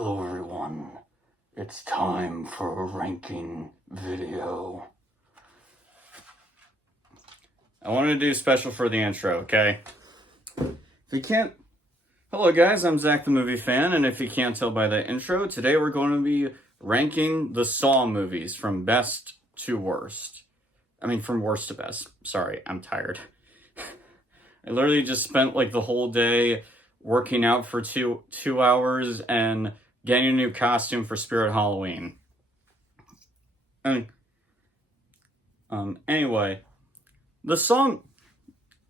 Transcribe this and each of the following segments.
Hello everyone, it's time for a ranking video. I wanted to do special for the intro, okay? If you can't... Hello guys, I'm Zach the Movie Fan, and if you can't tell by the intro, today we're going to be ranking the Saw movies from best to worst. I mean, from worst to best. Sorry, I'm tired. I literally just spent like the whole day working out for two hours and getting a new costume for Spirit Halloween. Anyway, the Saw,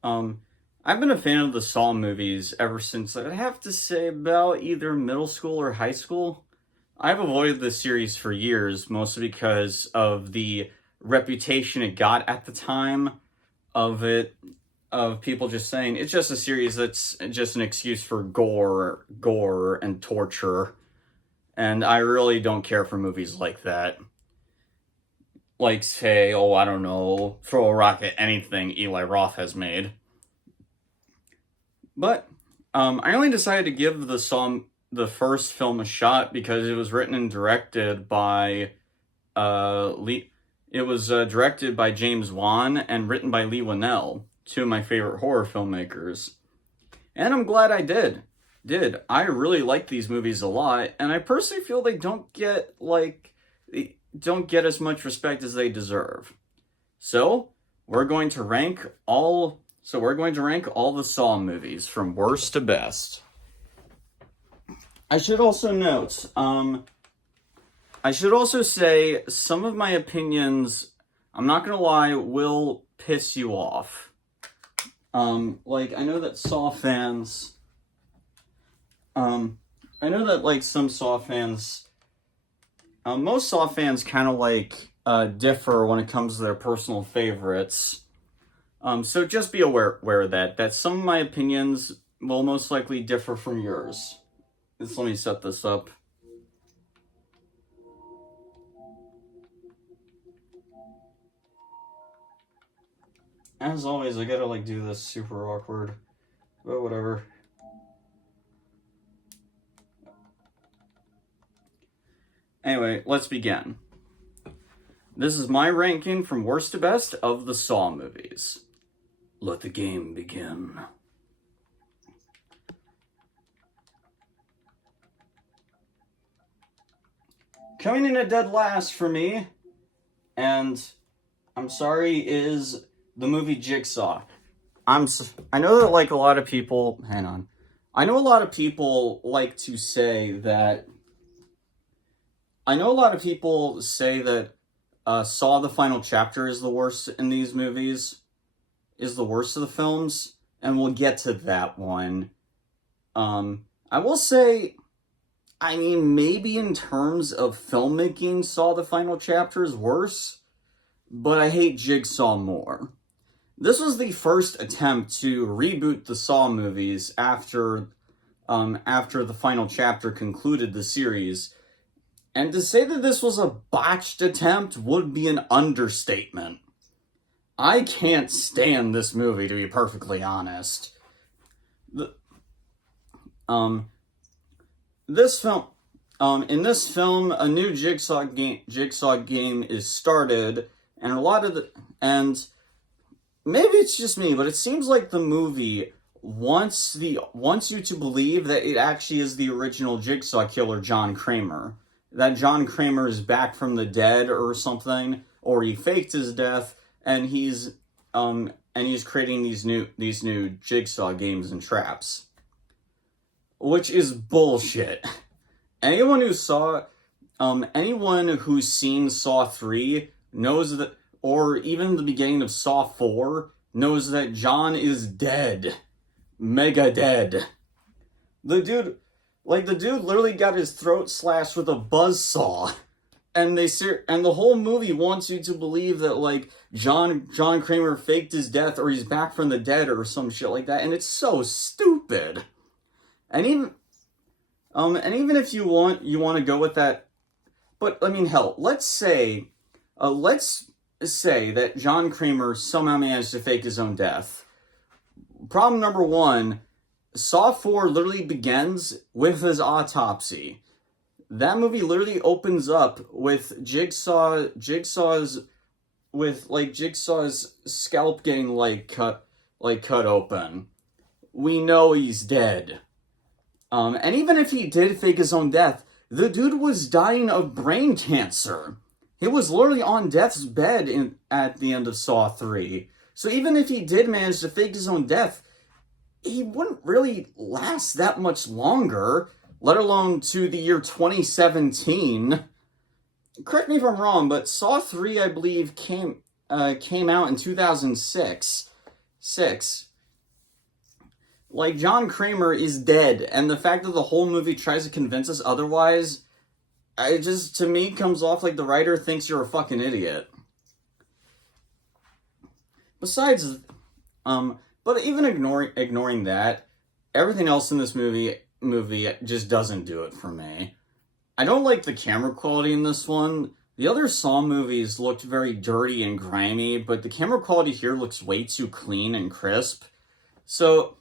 I've been a fan of the Saw movies ever since, I have to say, about either middle school or high school. I've avoided this series for years, mostly because of the reputation it got at the time of people just saying it's just a series that's just an excuse for gore and torture. And I really don't care for movies like that. Like, say, I don't know, throw a rock at anything Eli Roth has made. But I only decided to give the first film a shot because it was written and directed by It was directed by James Wan and written by Leigh Whannell, two of my favorite horror filmmakers. And I'm glad I did. I really like these movies a lot, and I personally feel they don't get as much respect as they deserve. So we're going to rank all the Saw movies from worst to best. I should also note, I should also say some of my opinions, I'm not gonna lie, will piss you off. I know that Saw fans, some Saw fans, most Saw fans kind of differ when it comes to their personal favorites. So just be aware of that some of my opinions will most likely differ from yours. Let me set this up. As always, I gotta do this super awkward, but whatever. Anyway, let's begin. This is my ranking from worst to best of the Saw movies. Let the game begin. Coming in at dead last for me, and I'm sorry, is the movie Jigsaw. I know that a lot of people, I know a lot of people like to say that, Saw the Final Chapter is the worst in these movies, is the worst of the films, and we'll get to that one. I will say, maybe in terms of filmmaking, Saw the Final Chapter is worse, but I hate Jigsaw more. This was the first attempt to reboot the Saw movies after the Final Chapter concluded the series, and to say that this was a botched attempt would be an understatement. I can't stand this movie, to be perfectly honest. In this film, a new Jigsaw game is started, and maybe it's just me, but it seems like the movie wants you to believe that it actually is the original Jigsaw killer, John Kramer. That John Kramer is back from the dead or something, or he faked his death, and he's creating these new Jigsaw games and traps, which is bullshit. Anyone who's seen Saw 3 knows that, or even the beginning of Saw 4, knows that John is dead. Mega dead. The dude literally got his throat slashed with a buzzsaw. And the whole movie wants you to believe that, John Kramer faked his death, or he's back from the dead, or some shit like that, and it's so stupid. And even if you want to go with that, but, hell, let's say that John Kramer somehow managed to fake his own death. Problem number one, Saw 4 literally begins with his autopsy. that movie literally opens up with Jigsaw's scalp getting cut open. We know he's dead. And even if he did fake his own death, the dude was dying of brain cancer. He was literally on death's bed at the end of Saw 3. So even if he did manage to fake his own death, he wouldn't really last that much longer, let alone to the year 2017. Correct me if I'm wrong, but Saw 3, I believe, came out in 2006. Like, John Kramer is dead, and the fact that the whole movie tries to convince us otherwise, it just, to me, comes off like the writer thinks you're a fucking idiot. Besides, but even ignoring that, everything else in this movie just doesn't do it for me. I don't like the camera quality in this one. The other Saw movies looked very dirty and grimy, but the camera quality here looks way too clean and crisp. So,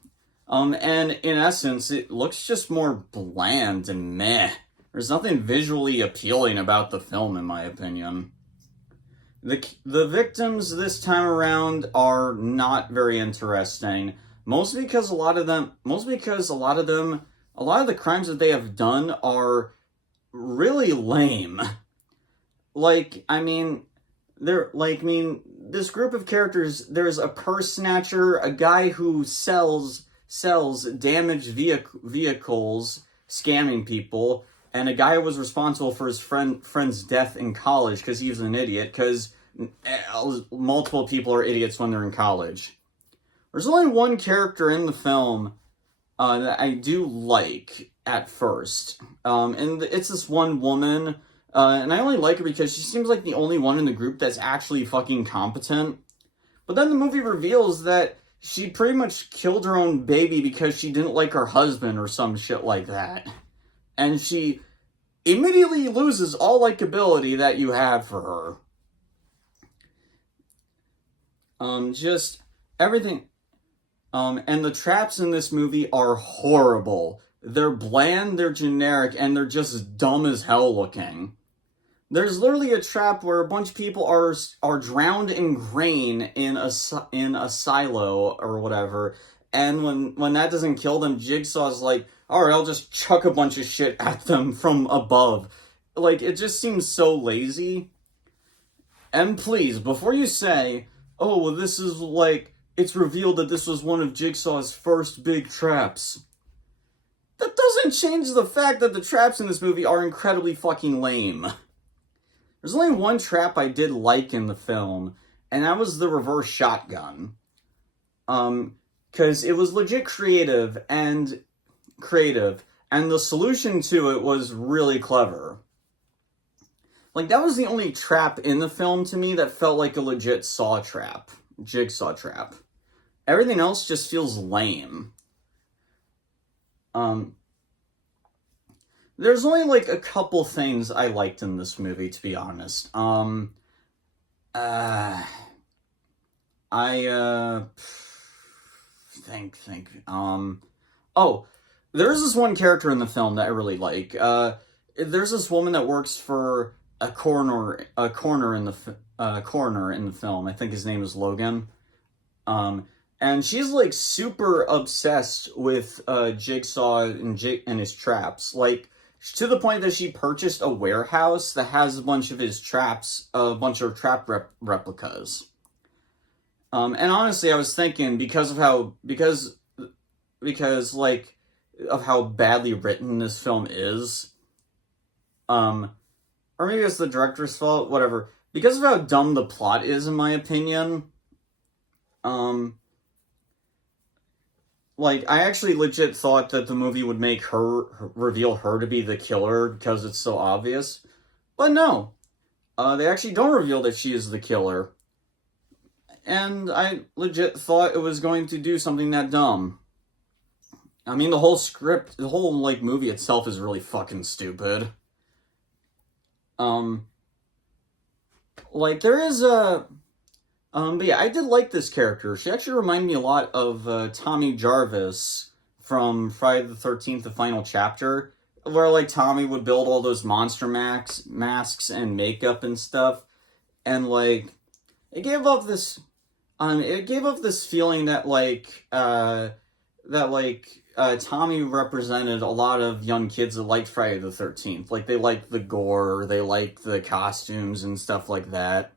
and in essence, it looks just more bland and meh. There's nothing visually appealing about the film, in my opinion. The victims this time around are not very interesting. Mostly because a lot of the crimes that they have done are really lame. This group of characters, there's a purse snatcher, a guy who sells damaged vehicles, scamming people, and a guy who was responsible for his friend's death in college because he was an idiot, because multiple people are idiots when they're in college. There's only one character in the film that I do like at first, and it's this one woman, and I only like her because she seems like the only one in the group that's actually fucking competent. But then the movie reveals that she pretty much killed her own baby because she didn't like her husband or some shit like that. And she immediately loses all likability that you have for her. Just everything. And the traps in this movie are horrible. They're bland, they're generic, and they're just dumb as hell looking. There's literally a trap where a bunch of people are drowned in grain in a silo or whatever, and when that doesn't kill them, Jigsaw's like, alright, I'll just chuck a bunch of shit at them from above. Like, it just seems so lazy. And please, before you say, oh, well, this is like, it's revealed that this was one of Jigsaw's first big traps, that doesn't change the fact that the traps in this movie are incredibly fucking lame. There's only one trap I did like in the film, and that was the reverse shotgun. Because it was legit creative, and the solution to it was really clever. Like, that was the only trap in the film to me that felt like a legit Jigsaw trap. Everything else just feels lame. There's only, like, a couple things I liked in this movie, to be honest. There's this one character in the film that I really like. There's this woman that works for a coroner in the film. I think his name is Logan. And she's, like, super obsessed with Jigsaw and his traps. Like, to the point that she purchased a warehouse that has a bunch of his traps, a bunch of trap replicas. And honestly, I was thinking, because of how badly written this film is, or maybe it's the director's fault, whatever. Because of how dumb the plot is, in my opinion, like, I actually legit thought that the movie would make reveal her to be the killer because it's so obvious. But no. They actually don't reveal that she is the killer. And I legit thought it was going to do something that dumb. I mean, the whole movie itself is really fucking stupid. There is but yeah, I did like this character. She actually reminded me a lot of Tommy Jarvis from Friday the 13th, The Final Chapter. where like Tommy would build all those monster masks and makeup and stuff, and like it gave off this feeling that Tommy represented a lot of young kids that liked Friday the 13th. Like, they liked the gore, they liked the costumes and stuff like that.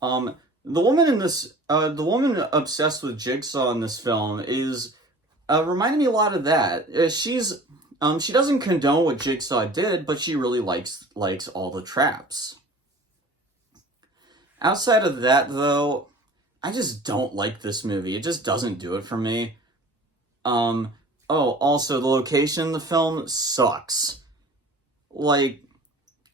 The woman obsessed with Jigsaw in this film is reminding me a lot of that. She doesn't condone what Jigsaw did, but she really likes all the traps. Outside of that, though, I just don't like this movie. It just doesn't do it for me. Also, the location in the film sucks. Like,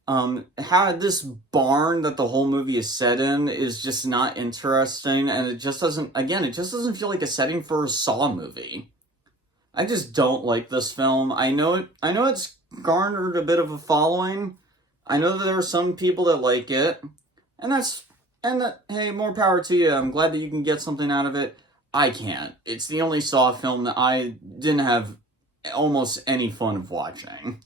how this barn that the whole movie is set in is just not interesting, and it just doesn't feel like a setting for a Saw movie. I just don't like this film. I know it's garnered a bit of a following. I know that there are some people that like it, hey, more power to you. I'm glad that you can get something out of it. I can't. It's the only Saw film that I didn't have almost any fun of watching.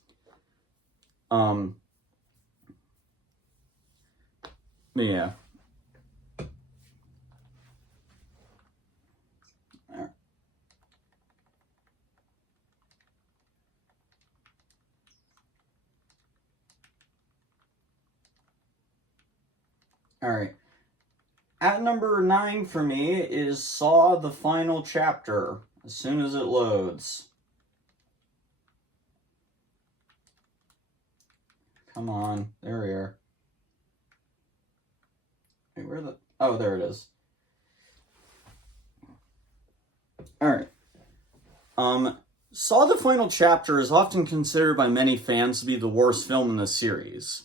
Yeah. Alright. At number 9 for me is Saw the Final Chapter, as soon as it loads. Come on, there we are. Wait, oh, there it is. Alright. Saw the Final Chapter is often considered by many fans to be the worst film in the series.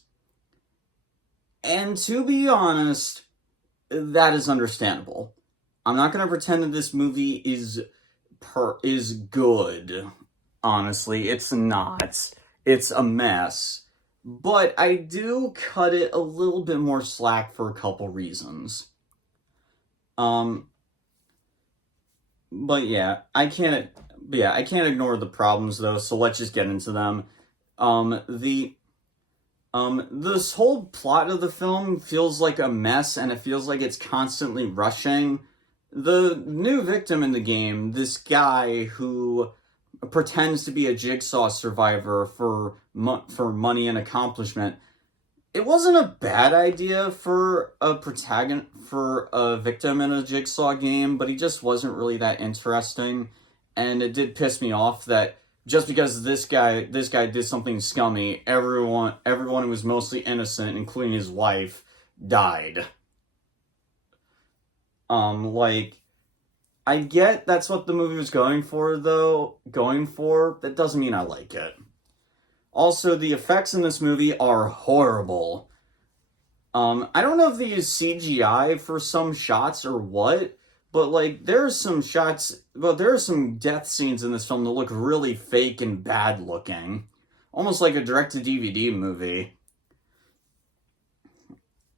And to be honest, that is understandable. I'm not going to pretend that this movie is good. Honestly, it's not. It's a mess. But I do cut it a little bit more slack for a couple reasons. But yeah, I can't ignore the problems though, so let's just get into them. This whole plot of the film feels like a mess, and it feels like it's constantly rushing. The new victim in the game, this guy who pretends to be a Jigsaw survivor for money and accomplishment, it wasn't a bad idea for a victim in a Jigsaw game, but he just wasn't really that interesting, and it did piss me off that just because this guy did something scummy, everyone who was mostly innocent, including his wife, died. I get that's what the movie was going for. That doesn't mean I like it. Also, the effects in this movie are horrible. I don't know if they use CGI for some shots or what, but there are some death scenes in this film that look really fake and bad looking. Almost like a direct-to-DVD movie.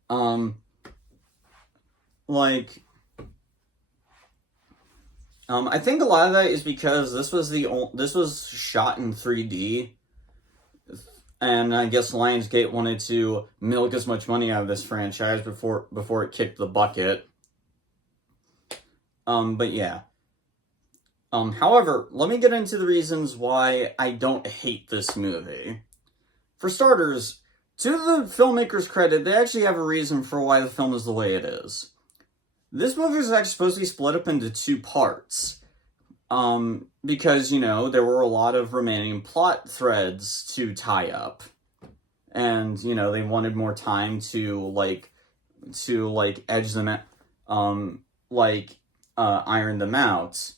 I think a lot of that is because this was shot in 3D, and I guess Lionsgate wanted to milk as much money out of this franchise before it kicked the bucket. But yeah. However, let me get into the reasons why I don't hate this movie. For starters, to the filmmaker's credit, they actually have a reason for why the film is the way it is. This movie is actually supposed to be split up into 2 parts. Because, there were a lot of remaining plot threads to tie up. And, they wanted more time to edge them out, iron them out.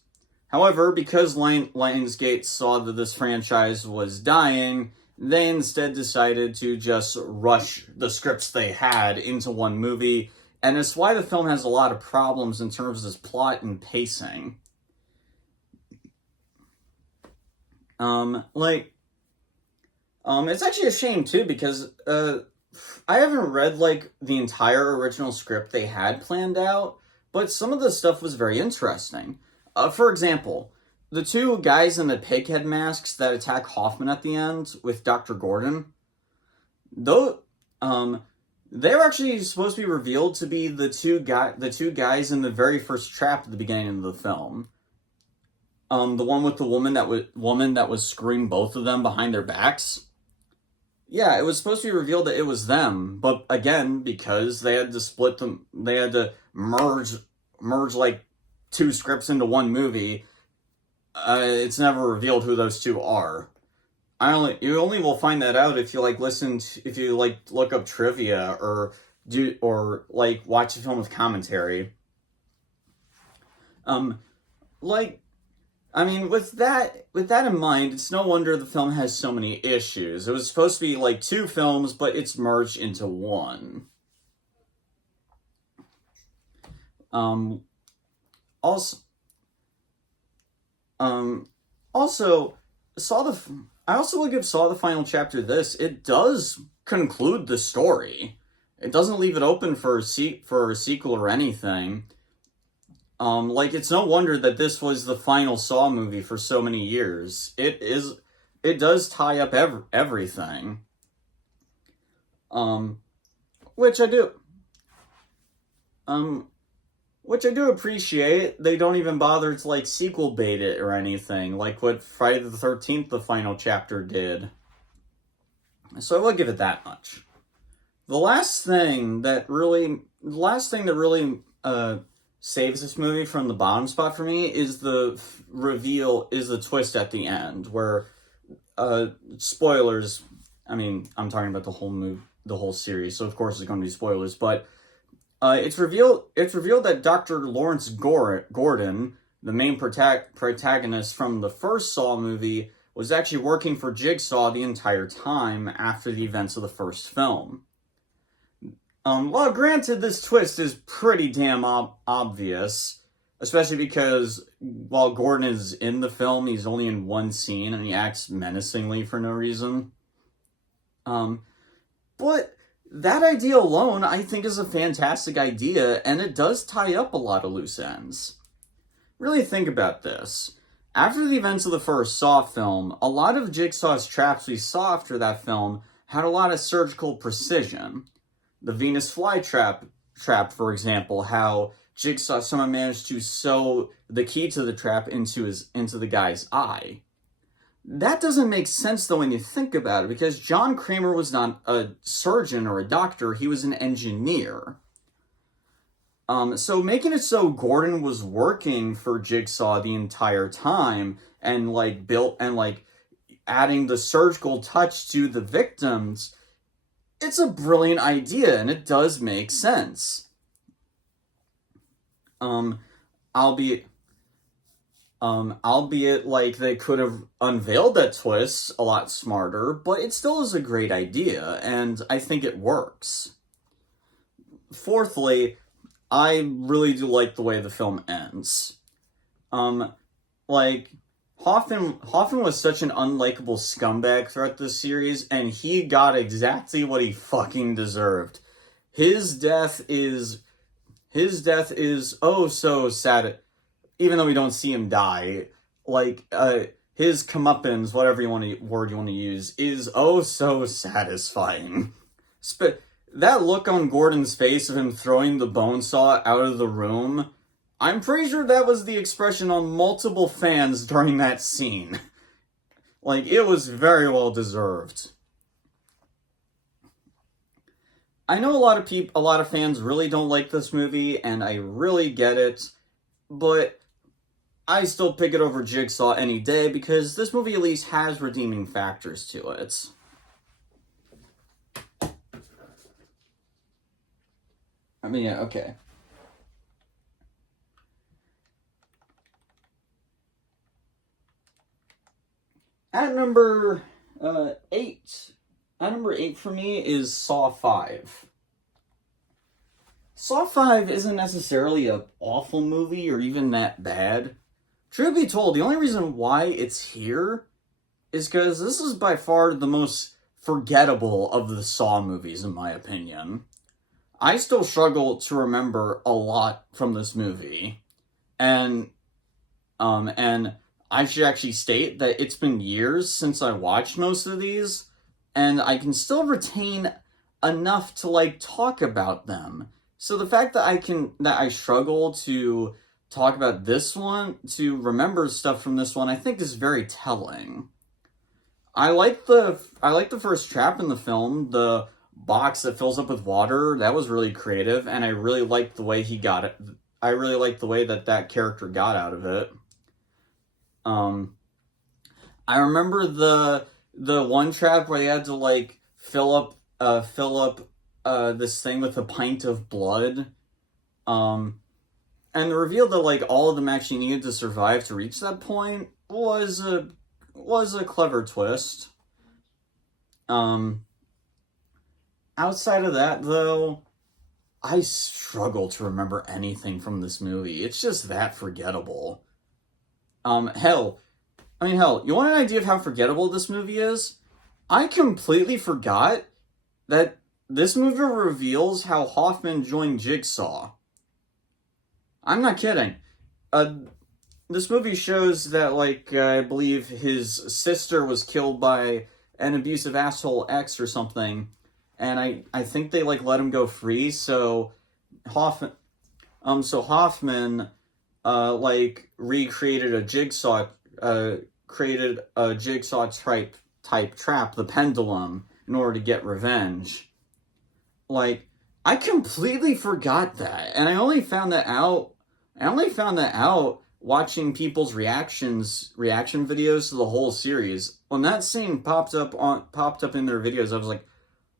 However, because Lionsgate saw that this franchise was dying, they instead decided to just rush the scripts they had into one movie, and it's why the film has a lot of problems in terms of its plot and pacing. It's actually a shame too, because I haven't read the entire original script they had planned out, but some of the stuff was very interesting. For example, the two guys in the pighead masks that attack Hoffman at the end with Dr. Gordon, though, they're actually supposed to be revealed to be the two guys in the very first trap at the beginning of the film. The one with the woman that was screwing both of them behind their backs. Yeah, it was supposed to be revealed that it was them, but again, because they had to split them, they had to merge like two scripts into one movie. It's never revealed who those two are. You only will find that out if you if you look up trivia or watch a film with commentary. With that in mind, it's no wonder the film has so many issues. It was supposed to be two films, but it's merged into one. Also, I also will give Saw the Final Chapter this. It does conclude the story. It doesn't leave it open for a sequel or anything. It's no wonder that this was the final Saw movie for so many years. It does tie up everything. Which I do. Which I do appreciate. They don't even bother to sequel bait it or anything, like what Friday the 13th, the final chapter, did. So I will give it that much. The last thing that really saves this movie from the bottom spot for me is the twist at the end, where spoilers. I mean, I'm talking about the whole series, so of course it's going to be spoilers, but it's revealed that Dr. Lawrence Gordon, the main protagonist from the first Saw movie, was actually working for Jigsaw the entire time after the events of the first film. Well, granted, this twist is pretty damn obvious, especially because while Gordon is in the film, he's only in one scene and he acts menacingly for no reason. But that idea alone, I think, is a fantastic idea, and it does tie up a lot of loose ends. Really think about this. After the events of the first Saw film, a lot of Jigsaw's traps we saw after that film had a lot of surgical precision. The Venus flytrap, for example, how Jigsaw somehow managed to sew the key to the trap into the guy's eye. That doesn't make sense, though, when you think about it, because John Kramer was not a surgeon or a doctor, he was an engineer. So making it so Gordon was working for Jigsaw the entire time and adding the surgical touch to the victims, it's a brilliant idea, and it does make sense. Albeit they could have unveiled that twist a lot smarter, but it still is a great idea, and I think it works. Fourthly, I really do like the way the film ends. Hoffman was such an unlikable scumbag throughout this series, and he got exactly what he fucking deserved. His death is oh so sad. Even though we don't see him die, his comeuppance, whatever word you want to use, is oh so satisfying. That look on Gordon's face of him throwing the bone saw out of the room, I'm pretty sure that was the expression on multiple fans during that scene. It was very well deserved. I know a lot of fans really don't like this movie, and I really get it, but I still pick it over Jigsaw any day because this movie at least has redeeming factors to it. Yeah, okay. At number 8. At number 8 for me is Saw 5. Saw 5 isn't necessarily an awful movie or even that bad. Truth be told, the only reason why it's here is because this is by far the most forgettable of the Saw movies, in my opinion. I still struggle to remember a lot from this movie. And I should actually state that it's been years since I watched most of these, and I can still retain enough to like talk about them. So the fact that I struggle to talk about this one, to remember stuff from this one, I think is very telling. I like the first trap in the film, the box that fills up with water. That was really creative, and I really liked the way he got it. I really liked the way that that character got out of it. Um, I remember the one trap where they had to like fill up this thing with a pint of blood. Um, and the reveal that like all of them actually needed to survive to reach that point was a clever twist. Um, Outside of that though, I struggle to remember anything from this movie. It's just that forgettable. Hell, hell, you want an idea of how forgettable this movie is? I completely forgot that this movie reveals how Hoffman joined Jigsaw. I'm not kidding. Uh, this movie shows that, like, I believe his sister was killed by an abusive asshole ex or something, and I think they, like, let him go free, so Hoffman, Hoffman, like, recreated a jigsaw, created a jigsaw type trap, the pendulum, in order to get revenge. Like, I completely forgot that, and I only found that out watching people's reaction videos to the whole series. When that scene popped up in their videos, I was like,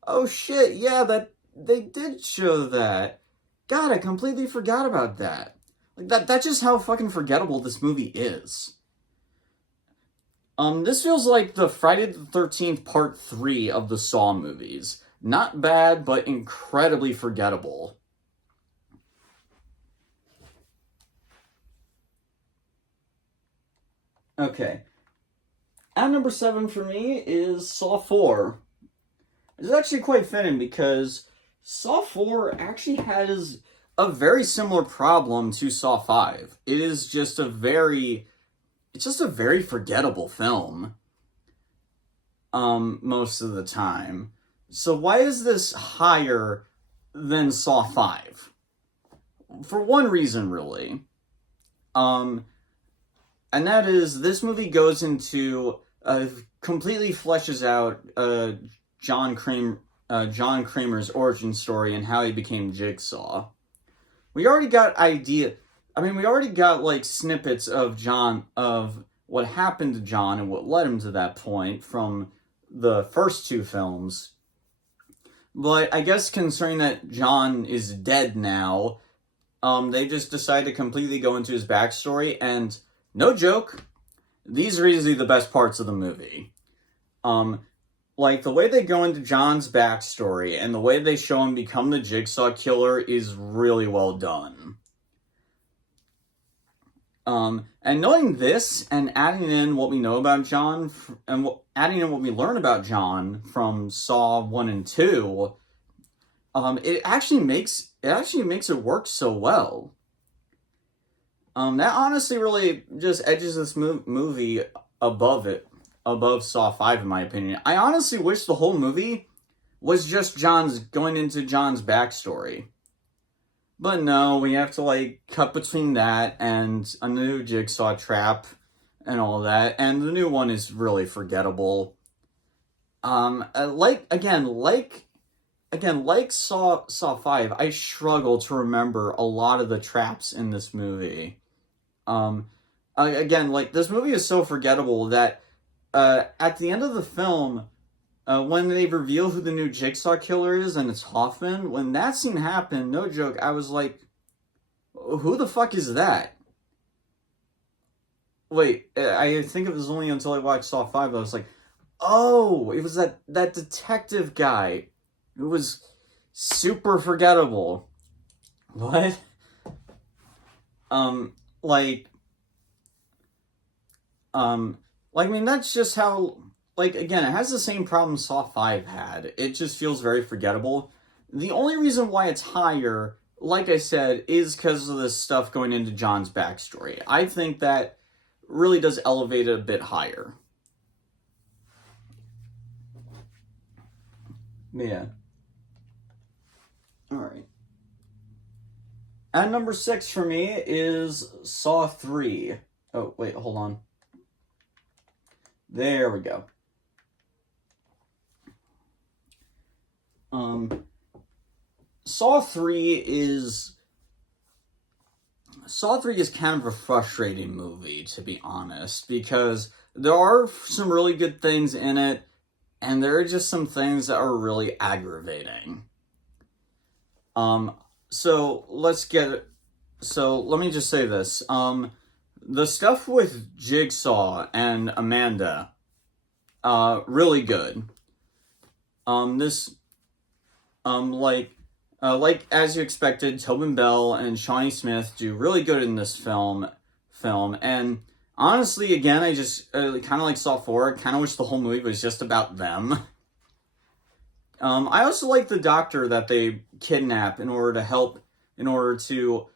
"Oh shit, yeah, that they did show that." God, I completely forgot about that. Like that's just how fucking forgettable this movie is. This feels like the Friday the 13th Part 3 of the Saw movies. Not bad, but incredibly forgettable. Okay. At number 7 for me is Saw 4. It's actually quite fitting because Saw 4 actually has a very similar problem to Saw 5. It's just a very forgettable film. Most of the time. So why is this higher than Saw 5? For one reason, really. And that is, this movie goes into, completely fleshes out, John Kramer's origin story and how he became Jigsaw. We already got like snippets of what happened to John and what led him to that point from the first two films. But I guess concerning that John is dead now, they just decided to completely go into his backstory, and no joke, these are easily the best parts of the movie. Like, the way they go into John's backstory and the way they show him become the Jigsaw Killer is really well done. And knowing this and adding in what we know about John adding in what we learn about John from Saw 1 and 2, it actually makes it work so well. That honestly really just edges this movie above Saw 5 in my opinion. I honestly wish the whole movie was just going into John's backstory. But no, we have to like cut between that and a new Jigsaw trap and all that, and the new one is really forgettable. Like Saw 5, I struggle to remember a lot of the traps in this movie. Again, like, this movie is so forgettable that at the end of the film, when they reveal who the new Jigsaw Killer is and it's Hoffman, when that scene happened, no joke, I was like, who the fuck is that? Wait, I think it was only until I watched Saw 5, I was like, oh, it was that detective guy. It was super forgettable. What? Like, I mean, that's just how, like, again, it has the same problem Saw 5 had. It just feels very forgettable. The only reason why it's higher, like I said, is because of the stuff going into John's backstory. I think that really does elevate it a bit higher. Yeah. All right. At number 6 for me is Saw 3. Oh, wait, hold on. There we go. Saw 3 is kind of a frustrating movie, to be honest, because there are some really good things in it, and there are just some things that are really aggravating. So let me just say this. The stuff with Jigsaw and Amanda, really good. Like as you expected, Tobin Bell and Shawnee Smith do really good in this film, and honestly, again, I just kind of like Saw 4. Kind of wish the whole movie was just about them. I also like the doctor that they kidnap in order to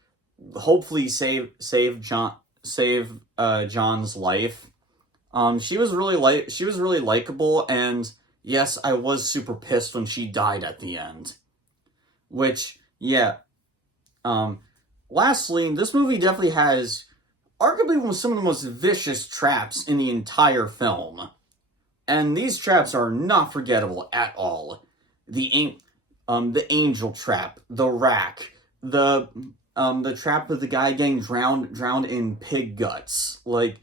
hopefully save John's life. She was really likable, and yes, I was super pissed when she died at the end. Which, yeah. Lastly, this movie definitely has arguably some of the most vicious traps in the entire film. And these traps are not forgettable at all. The angel trap, the rack, the trap of the guy getting drowned in pig guts. Like,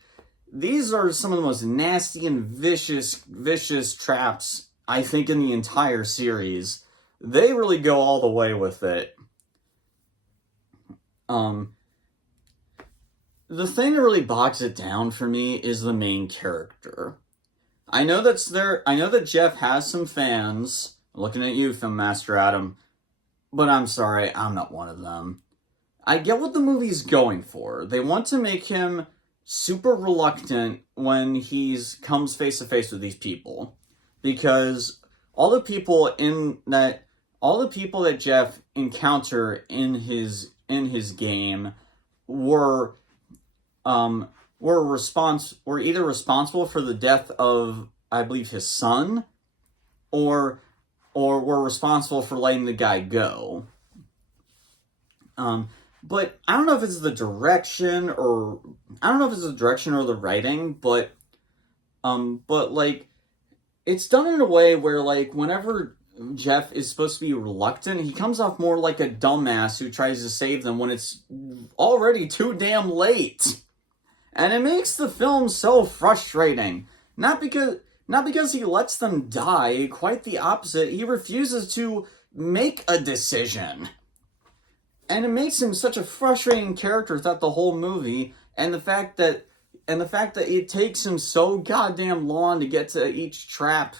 these are some of the most nasty and vicious traps, I think, in the entire series. They really go all the way with it. The thing that really bogs it down for me is the main character. I know that Jeff has some fans. I'm looking at you, Film Master Adam. But I'm sorry, I'm not one of them. I get what the movie's going for. They want to make him super reluctant when he comes face to face with these people. Because all the people that Jeff encountered in his game were either responsible for the death of, I believe, his son, or were responsible for letting the guy go. But I don't know if it's the direction or the writing, but like, it's done in a way where, like, whenever Jeff is supposed to be reluctant, he comes off more like a dumbass who tries to save them when it's already too damn late. And it makes the film so frustrating. Not because he lets them die, quite the opposite. He refuses to make a decision. And it makes him such a frustrating character throughout the whole movie, and the fact that it takes him so goddamn long to get to each trap.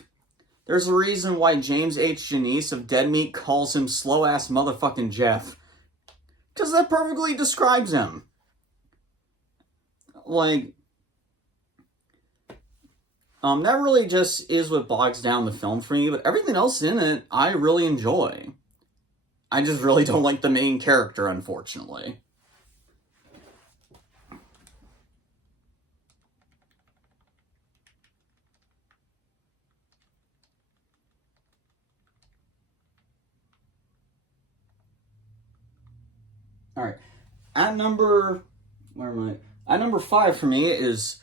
There's a reason why James H. Janice of Dead Meat calls him slow-ass motherfucking Jeff. Because that perfectly describes him. Like, that really just is what bogs down the film for me, but everything else in it, I really enjoy. I just really don't like the main character, unfortunately. Alright. At number 5 for me is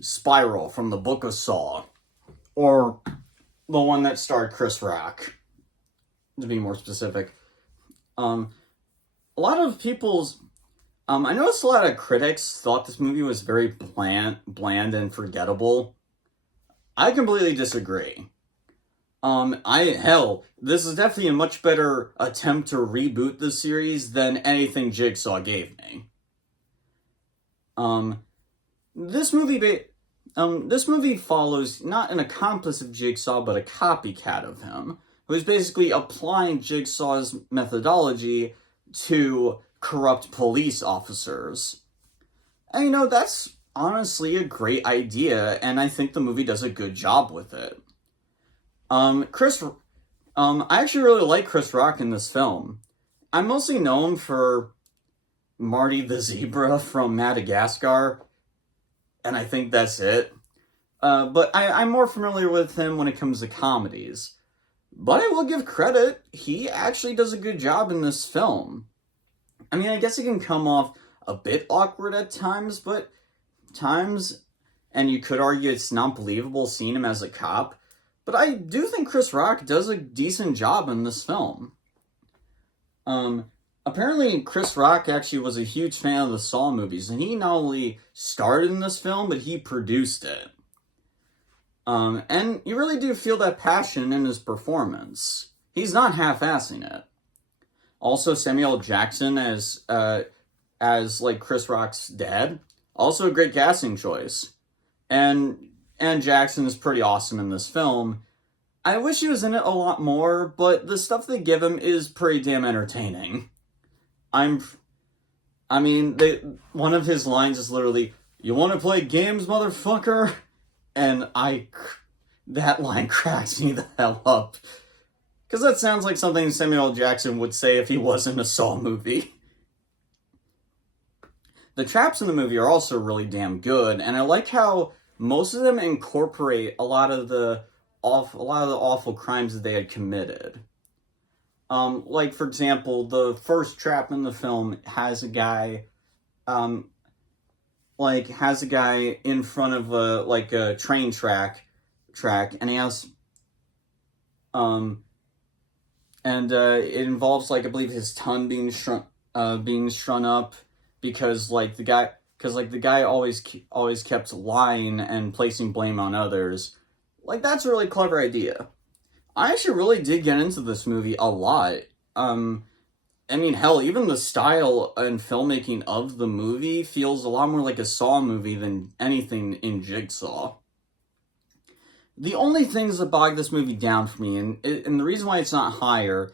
Spiral from the Book of Saw. Or the one that starred Chris Rock, to be more specific. A lot of I noticed a lot of critics thought this movie was very bland and forgettable. I completely disagree. This is definitely a much better attempt to reboot the series than anything Jigsaw gave me. This movie follows not an accomplice of Jigsaw, but a copycat of him, who's basically applying Jigsaw's methodology to corrupt police officers. And that's honestly a great idea, and I think the movie does a good job with it. I actually really like Chris Rock in this film. I'm mostly known for Marty the Zebra from Madagascar. and I think that's it. But I'm more familiar with him when it comes to comedies. But I will give credit, he actually does a good job in this film. I mean, I guess it can come off a bit awkward at times, but times, and you could argue it's not believable seeing him as a cop, but I do think Chris Rock does a decent job in this film. Apparently Chris Rock actually was a huge fan of the Saw movies, and he not only starred in this film, but he produced it. And you really do feel that passion in his performance. He's not half-assing it. Also, Samuel Jackson as like Chris Rock's dad, also a great casting choice. And Jackson is pretty awesome in this film. I wish he was in it a lot more, but the stuff they give him is pretty damn entertaining. One of his lines is literally, "You want to play games, motherfucker?" And that line cracks me the hell up. Because that sounds like something Samuel Jackson would say if he was in a Saw movie. The traps in the movie are also really damn good, and I like how most of them incorporate a lot of the awful crimes that they had committed. Like, for example, the first trap in the film has a guy, in front of a train track, and he has, it involves, I believe his tongue being shrunk up, because the guy always kept lying and placing blame on others. That's a really clever idea. I actually really did get into this movie a lot. Hell, even the style and filmmaking of the movie feels a lot more like a Saw movie than anything in Jigsaw. The only things that bog this movie down for me, and the reason why it's not higher,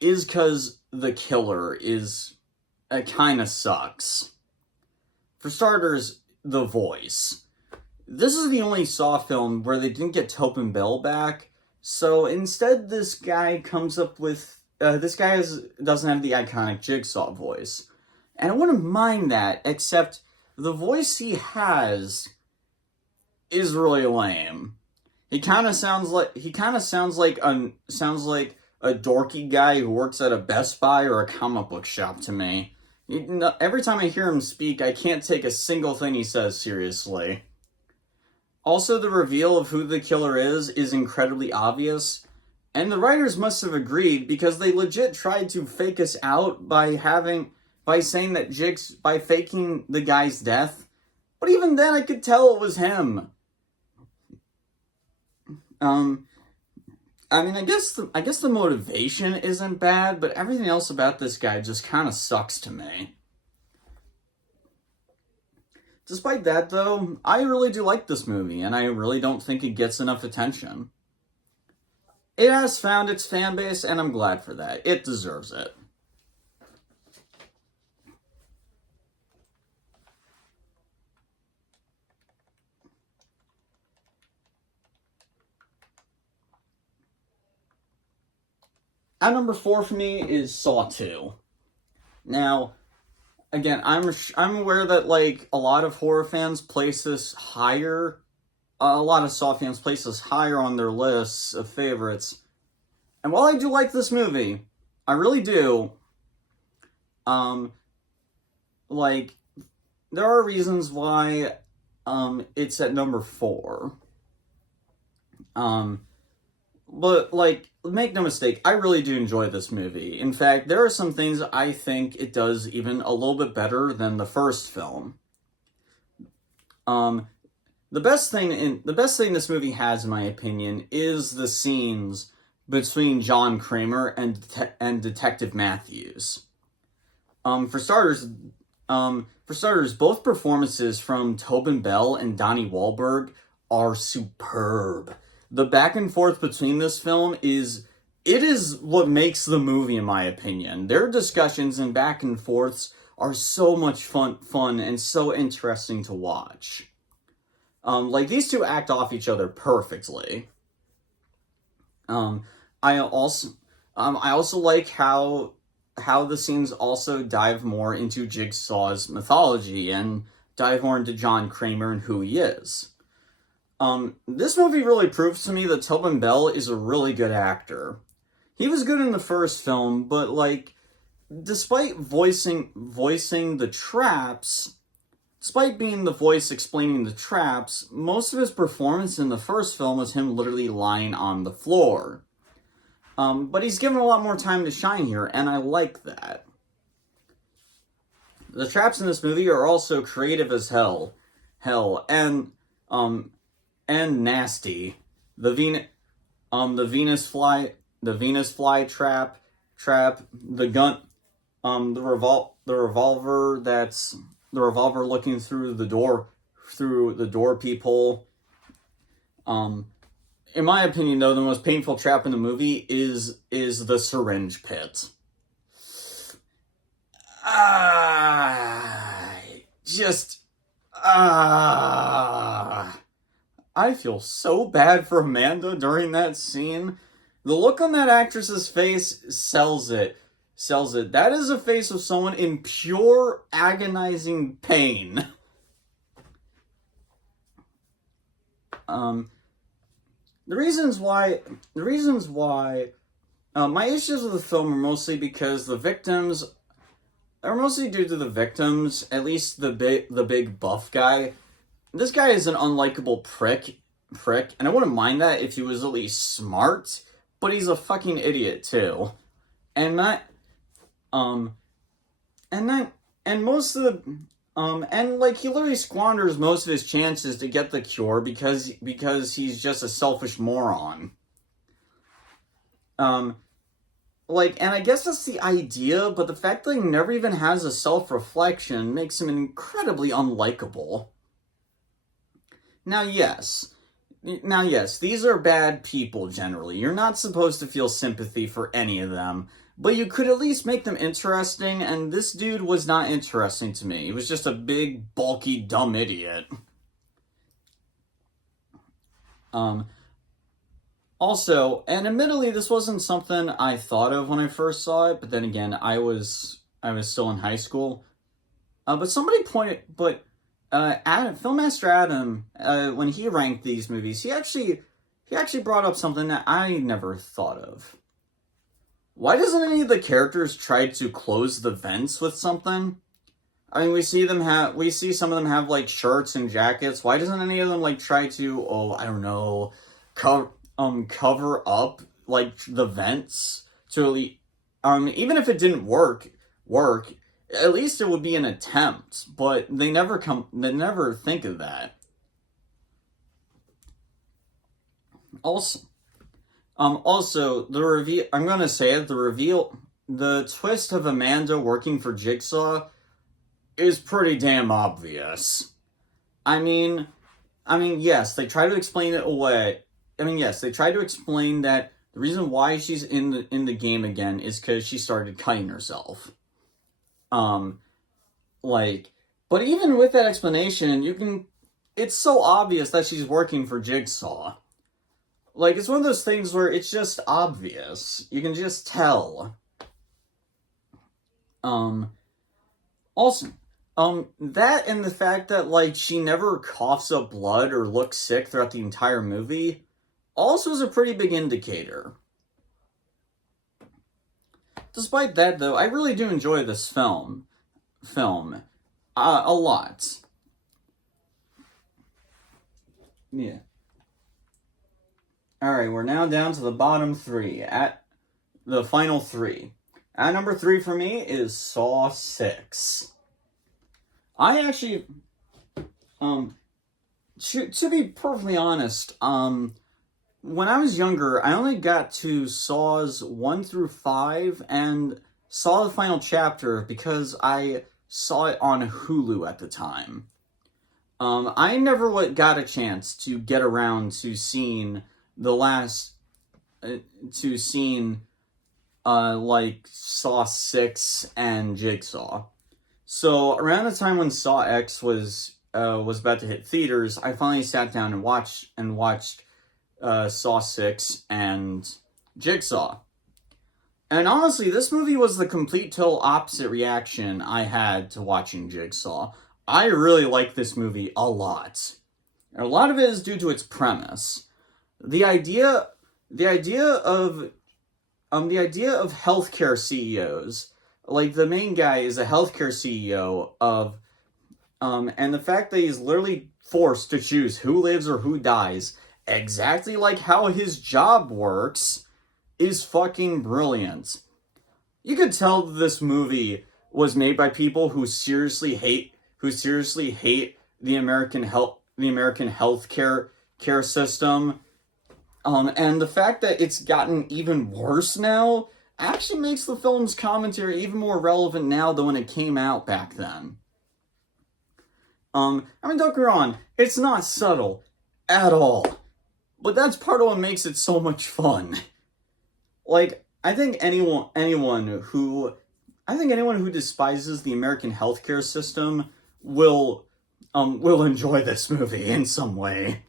is because the killer kind of sucks. For starters, the voice. This is the only Saw film where they didn't get Tobin Bell back, so instead this guy comes up with, doesn't have the iconic Jigsaw voice. And I wouldn't mind that, except the voice he has is really lame. He kind of sounds like a dorky guy who works at a Best Buy or a comic book shop to me. Every time I hear him speak, I can't take a single thing he says seriously. Also, the reveal of who the killer is incredibly obvious, and the writers must have agreed because they legit tried to fake us out by faking the guy's death. But even then, I could tell it was him. I guess the motivation isn't bad, but everything else about this guy just kind of sucks to me. Despite that, though, I really do like this movie, and I really don't think it gets enough attention. It has found its fan base, and I'm glad for that. It deserves it. At number 4 for me is Saw 2. Now, again, I'm aware that a lot of horror fans place this higher. A lot of Saw fans place this higher on their lists of favorites. And while I do like this movie, I really do. There are reasons why it's at number 4. But, make no mistake, I really do enjoy this movie. In fact, there are some things I think it does even a little bit better than the first film. The best thing this movie has, in my opinion, is the scenes between John Kramer and Detective Matthews. For starters, both performances from Tobin Bell and Donnie Wahlberg are superb. The back and forth between this film is what makes the movie, in my opinion. Their discussions and back and forths are so much fun and so interesting to watch. These two act off each other perfectly. I also like how the scenes also dive more into Jigsaw's mythology and dive more into John Kramer and who he is. This movie really proves to me that Tobin Bell is a really good actor. He was good in the first film, but like, despite voicing the traps, despite being the voice explaining the traps, most of his performance in the first film was him literally lying on the floor. But he's given a lot more time to shine here, and I like that. The traps in this movie are also creative as hell, and nasty. The Venus fly trap, the gun, the revolver looking through the door peephole. In my opinion, though, the most painful trap in the movie is the syringe pit. I feel so bad for Amanda during that scene. The look on that actress's face sells it. That is a face of someone in pure agonizing pain. The reasons why my issues with the film are mostly because the victims are mostly due to the victims. At least the big buff guy. This guy is an unlikable prick, and I wouldn't mind that if he was at least smart, but he's a fucking idiot too. And most of the and like he literally squanders most of his chances to get the cure because he's just a selfish moron. And I guess that's the idea, but the fact that he never even has a self-reflection makes him incredibly unlikable. Now yes, these are bad people generally. You're not supposed to feel sympathy for any of them, but you could at least make them interesting, and this dude was not interesting to me. He was just a big, bulky, dumb idiot. Also, and admittedly, this wasn't something I thought of when I first saw it, but then again, I was still in high school. Filmmaster Adam, when he ranked these movies, he actually brought up something that I never thought of. Why doesn't any of the characters try to close the vents with something? I mean, we see some of them have like shirts and jackets. Why doesn't any of them like try to, I don't know, cover up like the vents to at least, even if it didn't work, at least it would be an attempt, but they never think of that. Also, the reveal, I'm gonna say it, the twist of Amanda working for Jigsaw is pretty damn obvious. I mean, yes, they try to explain it away. They try to explain that the reason why she's in the game again is because she started cutting herself. But even with that explanation, it's so obvious that she's working for Jigsaw. Like, it's one of those things where it's just obvious. You can just tell. Also, that and the fact that, like, she never coughs up blood or looks sick throughout the entire movie also is a pretty big indicator. Despite that, though, I really do enjoy this film. A lot. Yeah. Alright, we're now down to the bottom three. At the final three. At number 3 for me is Saw 6. I actually, to be perfectly honest, when I was younger, I only got to Saws 1 through 5 and saw the final chapter because I saw it on Hulu at the time. I never got a chance to get around to seeing the last, like Saw 6 and Jigsaw. So around the time when Saw X was about to hit theaters, I finally sat down and watched Saw 6 and Jigsaw. And honestly, this movie was the complete total opposite reaction I had to watching Jigsaw. I really like this movie a lot. And a lot of it is due to its premise. The idea the idea of the idea of healthcare CEOs, like the main guy is a healthcare CEO of and the fact that he's literally forced to choose who lives or who dies, exactly like how his job works, is fucking brilliant. You could tell this movie was made by people who seriously hate the American healthcare system. And the fact that it's gotten even worse now actually makes the film's commentary even more relevant now than when it came out back then. I mean, don't get me wrong, it's not subtle at all, but that's part of what makes it so much fun. Like, I think anyone who despises the American healthcare system will enjoy this movie in some way.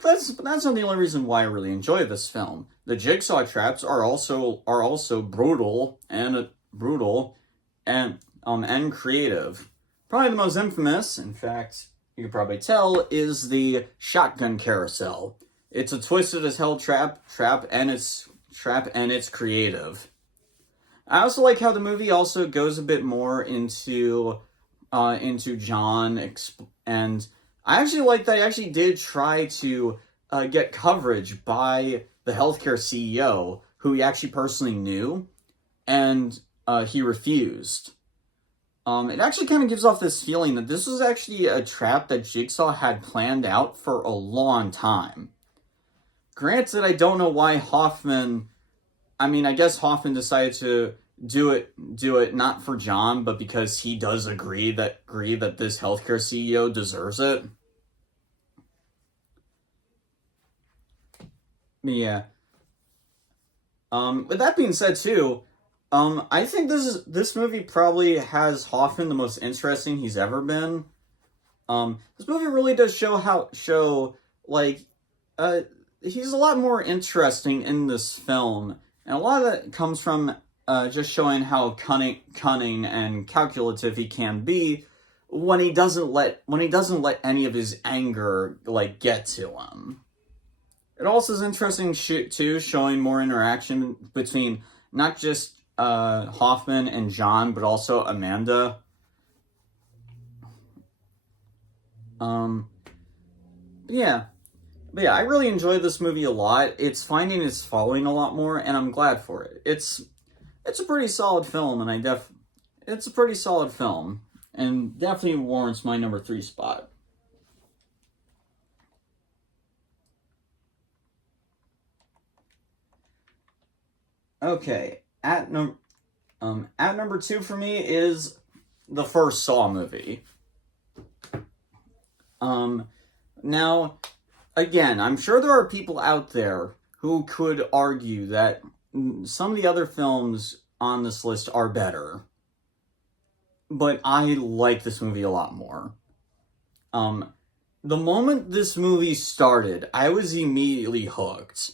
That's not the only reason why I really enjoy this film. The jigsaw traps are also brutal and creative. Probably the most infamous, in fact, you could probably tell, is the shotgun carousel. It's a twisted as hell trap, and it's creative. I also like how the movie also goes a bit more into John, and I actually like that. I actually did try to get coverage by the healthcare CEO, who he actually personally knew, and he refused. It actually kind of gives off this feeling that this was actually a trap that Jigsaw had planned out for a long time. Granted, I don't know why Hoffman. I mean, I guess Hoffman decided to do it not for John, but because he does agree that this healthcare CEO deserves it. Yeah. With that being said, too, I think this movie probably has Hoffman the most interesting he's ever been. This movie really does show like he's a lot more interesting in this film, and a lot of that comes from just showing how cunning and calculative he can be when he doesn't let any of his anger like get to him. It also is interesting too, showing more interaction between not just Hoffman and John, but also Amanda. Yeah. But yeah, I really enjoyed this movie a lot. It's finding its following a lot more, and I'm glad for it. It's a pretty solid film, and it's a pretty solid film, and definitely warrants my number 3 spot. Okay, at number 2 for me is the first Saw movie. Now, again, I'm sure there are people out there who could argue that some of the other films on this list are better, but I like this movie a lot more. The moment this movie started, I was immediately hooked.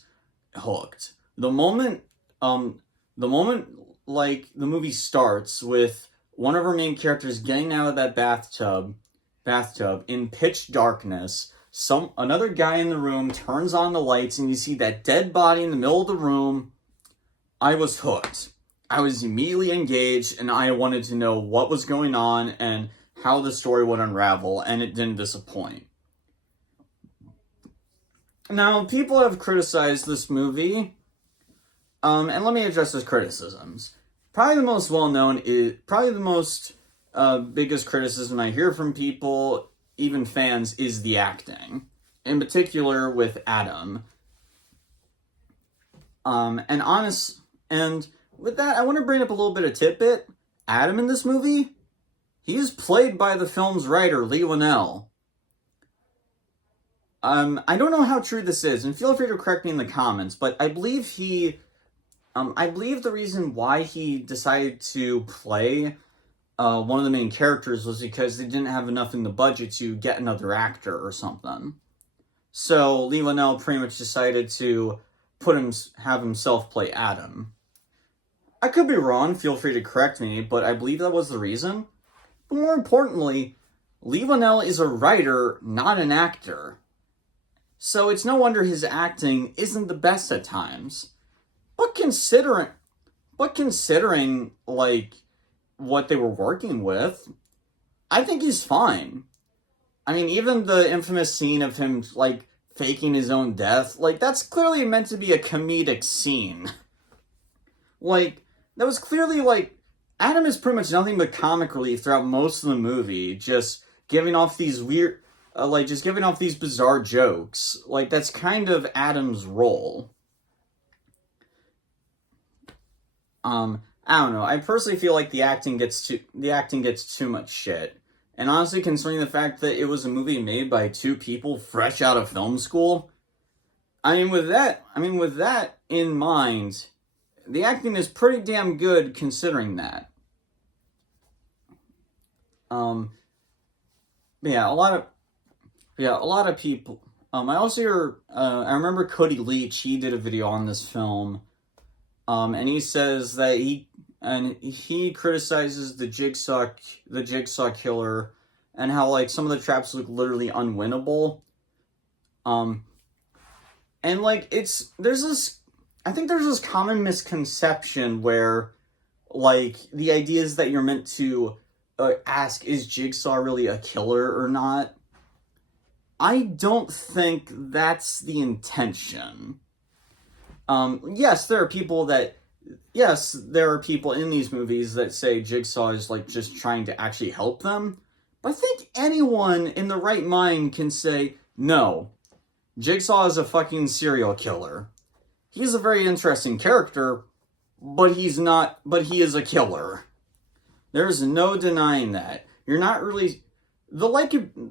The moment, like the movie starts with one of our main characters getting out of that bathtub in pitch darkness. Another guy in the room turns on the lights, and you see that dead body in the middle of the room. I was hooked. I was immediately engaged, and I wanted to know what was going on and how the story would unravel, and it didn't disappoint. Now, people have criticized this movie, and let me address those criticisms. Probably the most well-known biggest criticism I hear from people, even fans, is the acting. In particular with Adam. And with that, I want to bring up a little bit of tidbit. Adam in this movie, he's played by the film's writer, Leigh Whannell. I don't know how true this is, and feel free to correct me in the comments, but I believe the reason why he decided to play one of the main characters was because they didn't have enough in the budget to get another actor or something. So Leigh Whannell pretty much decided to have himself play Adam. I could be wrong, feel free to correct me, but I believe that was the reason. But more importantly, Leigh Whannell is a writer, not an actor. So it's no wonder his acting isn't the best at times. But considering, like, what they were working with, I think he's fine. I mean, even the infamous scene of him, like, faking his own death, like, that's clearly meant to be a comedic scene. Like, that was clearly, like, Adam is pretty much nothing but comic relief throughout most of the movie, just giving off these weird, just giving off these bizarre jokes. Like, that's kind of Adam's role. I don't know. I personally feel like the acting gets too much shit. And honestly, considering the fact that it was a movie made by two people fresh out of film school, with that in mind, the acting is pretty damn good considering that. Yeah, a lot of people. I also hear. I remember Cody Leach. He did a video on this film, and he says that he criticizes the Jigsaw Killer, and how, like, some of the traps look literally unwinnable. And, like, I think there's this common misconception where, like, the idea is that you're meant to ask, is Jigsaw really a killer or not? I don't think that's the intention. Yes, there are people in these movies that say Jigsaw is, like, just trying to actually help them. But I think anyone in the right mind can say, no, Jigsaw is a fucking serial killer. He's a very interesting character, but he is a killer. There's no denying that. You're not really... The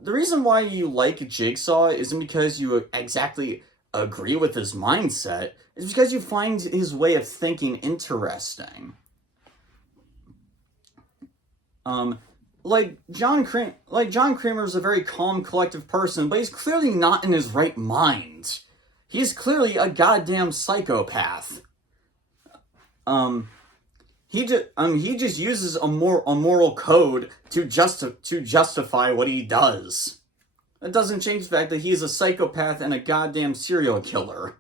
reason why you like Jigsaw isn't because you exactly agree with his mindset. It's because you find his way of thinking interesting. John Kramer is a very calm, collective person, but he's clearly not in his right mind. He's clearly a goddamn psychopath. He just uses a moral code to justify what he does. That doesn't change the fact that he's a psychopath and a goddamn serial killer.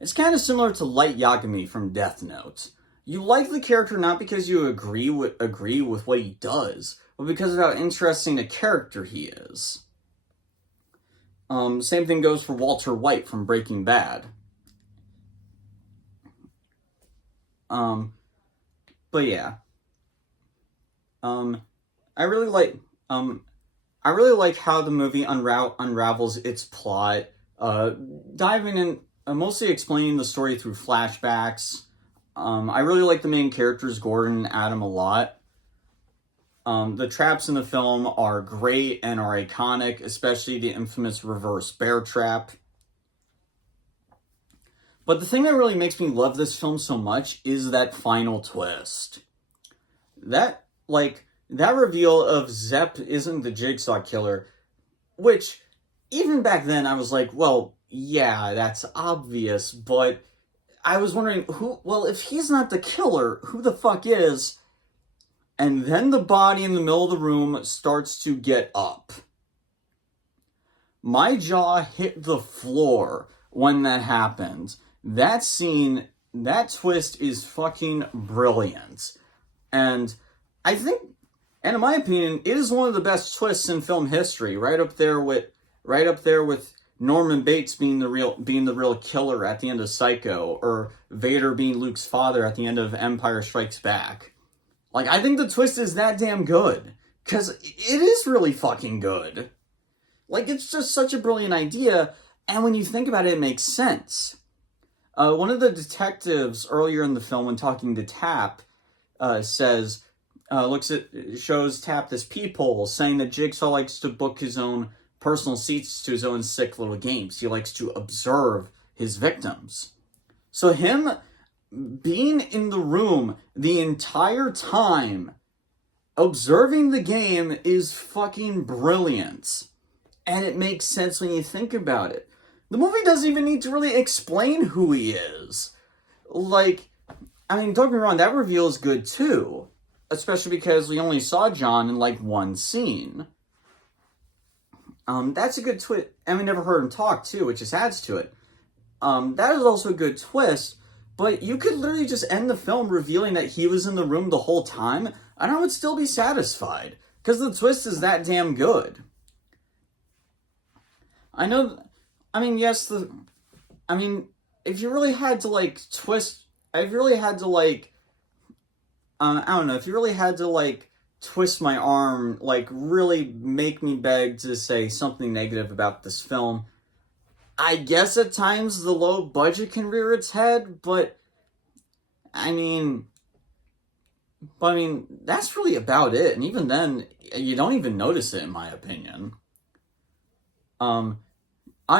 It's kind of similar to Light Yagami from Death Note. You like the character not because you agree with what he does, but because of how interesting a character he is. Same thing goes for Walter White from Breaking Bad. But yeah. I really like how the movie unravels its plot, diving in, mostly explaining the story through flashbacks. I really like the main characters, Gordon and Adam, a lot. The traps in the film are great and are iconic, especially the infamous reverse bear trap. But the thing that really makes me love this film so much is that final twist. That reveal of Zepp isn't the Jigsaw Killer, which, even back then, I was like, well, yeah, that's obvious, but I was wondering, if he's not the killer, who the fuck is? And then the body in the middle of the room starts to get up. My jaw hit the floor when that happened. That scene, that twist is fucking brilliant. And I think, and in my opinion, it is one of the best twists in film history, right up there with Norman Bates being the real killer at the end of Psycho, or Vader being Luke's father at the end of Empire Strikes Back. Like, I think the twist is that damn good, because it is really fucking good. Like, it's just such a brilliant idea, and when you think about it, it makes sense. One of the detectives earlier in the film, when talking to Tap, shows Tap this peephole, saying that Jigsaw likes to book his own personal seats to his own sick little games. He likes to observe his victims. So him being in the room the entire time, observing the game, is fucking brilliant. And it makes sense when you think about it. The movie doesn't even need to really explain who he is. like, I mean, don't get me wrong, that reveal is good too. Especially because we only saw John in, like, one scene. That's a good twist, and we never heard him talk too, which just adds to it. That is also a good twist, but you could literally just end the film revealing that he was in the room the whole time, and I would still be satisfied, because the twist is that damn good. I know, I mean, yes, if you really had to, like, twist, if you really had to, like, I don't know, if you really had to, like, twist my arm, like, really make me beg to say something negative about this film, I guess at times the low budget can rear its head, but, I mean, that's really about it, and even then, you don't even notice it, in my opinion. I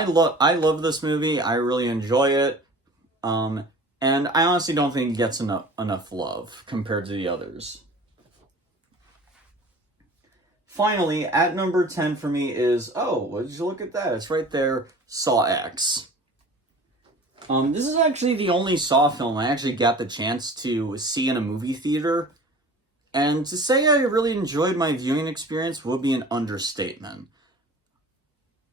love this movie, I really enjoy it, and I honestly don't think it gets enough love compared to the others. Finally, at number 10 for me is, oh, would you look at that? It's right there, Saw X. This is actually the only Saw film I actually got the chance to see in a movie theater, and to say I really enjoyed my viewing experience would be an understatement.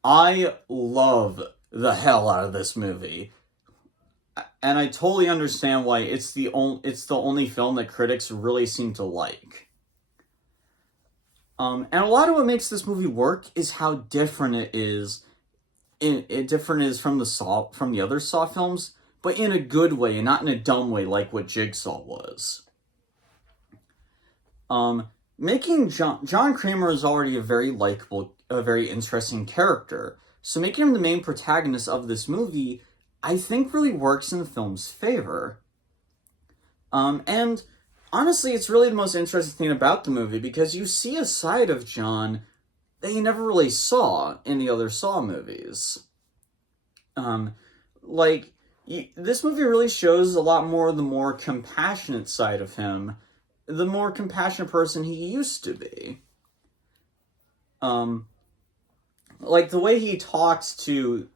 I love the hell out of this movie, and I totally understand why it's the only film that critics really seem to like. And a lot of what makes this movie work is how different it is. Different is from the other Saw films, but in a good way and not in a dumb way like what Jigsaw was. Making John Kramer is already a very likable, a very interesting character, so making him the main protagonist of this movie, I think, really works in the film's favor. And honestly, it's really the most interesting thing about the movie, because you see a side of John that you never really saw in the other Saw movies. This movie really shows a lot more of the more compassionate side of him, the more compassionate person he used to be. Like, the way he talks to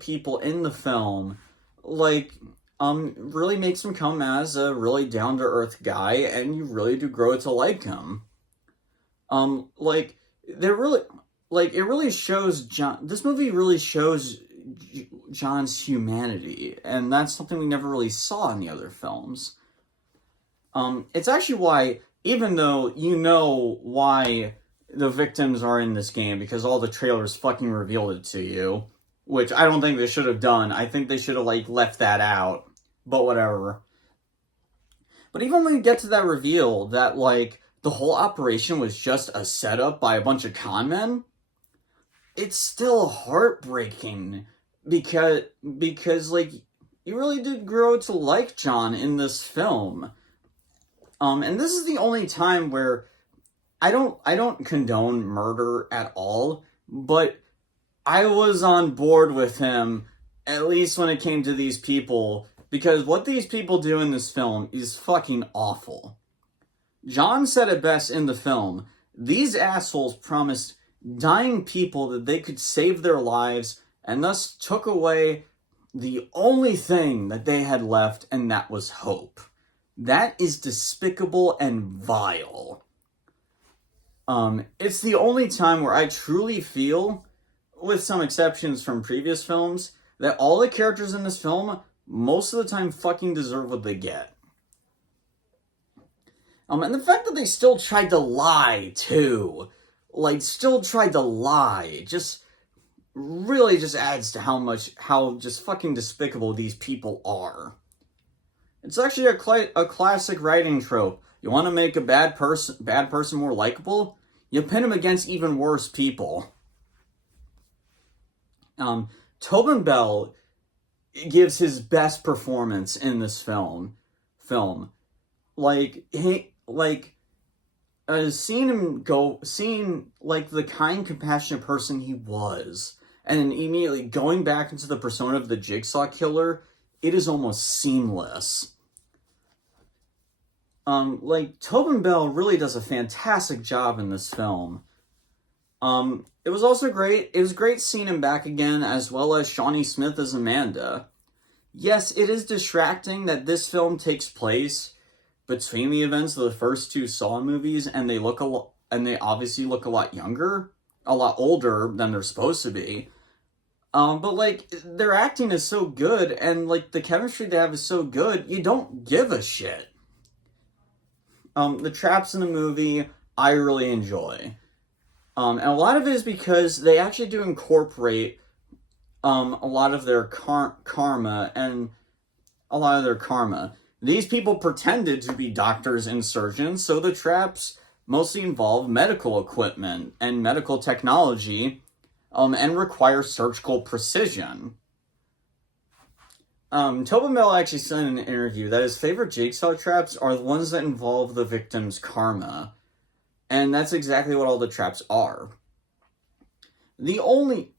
people in the film, like, really makes him come as a really down-to-earth guy, and you really do grow to like him. It really shows John. This movie really shows John's humanity, and that's something we never really saw in the other films. It's actually why, even though you know why the victims are in this game, because all the trailers fucking revealed it to you, which I don't think they should have done. I think they should have, like, left that out, but whatever. But even when you get to that reveal that, like, the whole operation was just a setup by a bunch of con men, it's still heartbreaking, because like, you really did grow to like John in this film. And this is the only time where I don't condone murder at all, but I was on board with him, at least when it came to these people, because what these people do in this film is fucking awful. John said it best in the film: these assholes promised dying people that they could save their lives, and thus took away the only thing that they had left, and that was hope. That is despicable and vile. It's the only time where I truly feel, with some exceptions from previous films, that all the characters in this film, most of the time, fucking deserve what they get. And the fact that they still tried to lie, too, just really just adds to how just fucking despicable these people are. It's actually a classic writing trope. You want to make a bad person more likable? You pin him against even worse people. Tobin Bell gives his best performance in this film. Seeing like the kind, compassionate person he was, and then immediately going back into the persona of the Jigsaw Killer, it is almost seamless. Tobin Bell really does a fantastic job in this film. It was also great. It was great seeing him back again, as well as Shawnee Smith as Amanda. yes, it is distracting that this film takes place between the events of the first two Saw movies, and they look a lot, and they obviously look a lot younger, a lot older than they're supposed to be. But like their acting is so good, and like the chemistry they have is so good, you don't give a shit. The traps in the movie I really enjoy. And a lot of it is because they actually do incorporate a lot of their karma and a lot of their karma. These people pretended to be doctors and surgeons, so the traps mostly involve medical equipment and medical technology, and require surgical precision. Tobin Bell actually said in an interview that his favorite jigsaw traps are the ones that involve the victim's karma. And that's exactly what all the traps are. The only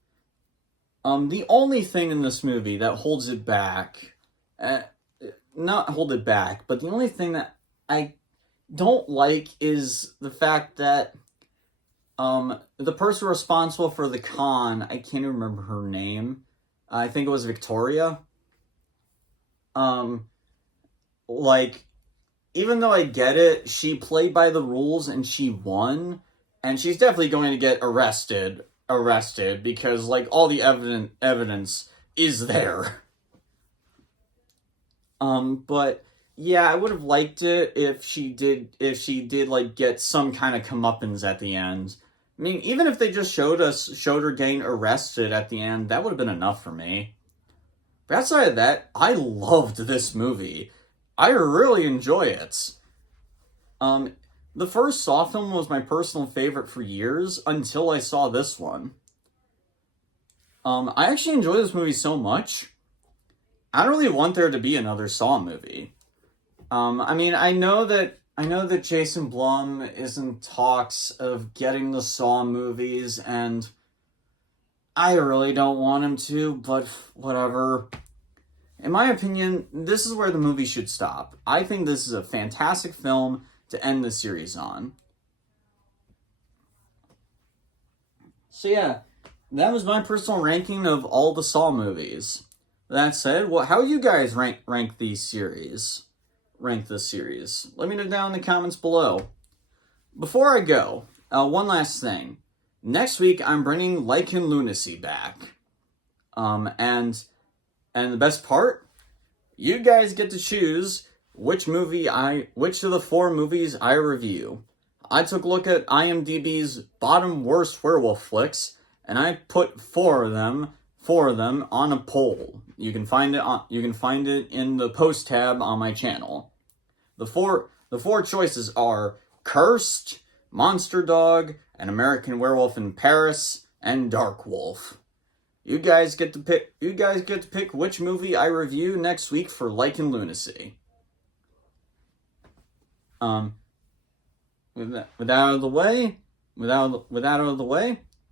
thing in this movie that holds it back, not hold it back, but the only thing that I don't like is the fact that the person responsible for the con, I can't even remember her name. I think it was Victoria. Like, even though I get it, she played by the rules and she won, and she's definitely going to get arrested because like all the evidence is there. But yeah, I would have liked it if she did like get some kind of comeuppance at the end. I mean, even if they just showed her getting arrested at the end, that would have been enough for me. But outside of that, I loved this movie. I really enjoy it. The first Saw film was my personal favorite for years until I saw this one. I actually enjoy this movie so much. I don't really want there to be another Saw movie. I mean, I know that Jason Blum is in talks of getting the Saw movies, and I really don't want him to, but whatever. In my opinion, this is where the movie should stop. I think this is a fantastic film to end the series on. So yeah, that was my personal ranking of all the Saw movies. That said, how you guys rank this series? Let me know down in the comments below. Before I go, one last thing. Next week, I'm bringing Lichen Lunacy back. And the best part, you guys get to choose which of the 4 movies I review. I took a look at IMDb's bottom worst werewolf flicks, and I put 4 of them on a poll. You can find it in the post tab on my channel. The four choices are Cursed, Monster Dog, An American Werewolf in Paris, and Dark Wolf. You guys get to pick which movie I review next week for Lichen Lunacy. With that out of the way,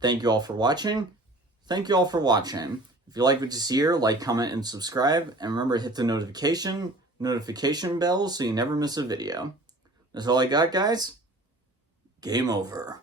thank you all for watching. If you like what you see here, like, comment, and subscribe. And remember to hit the notification bell so you never miss a video. That's all I got, guys. Game over.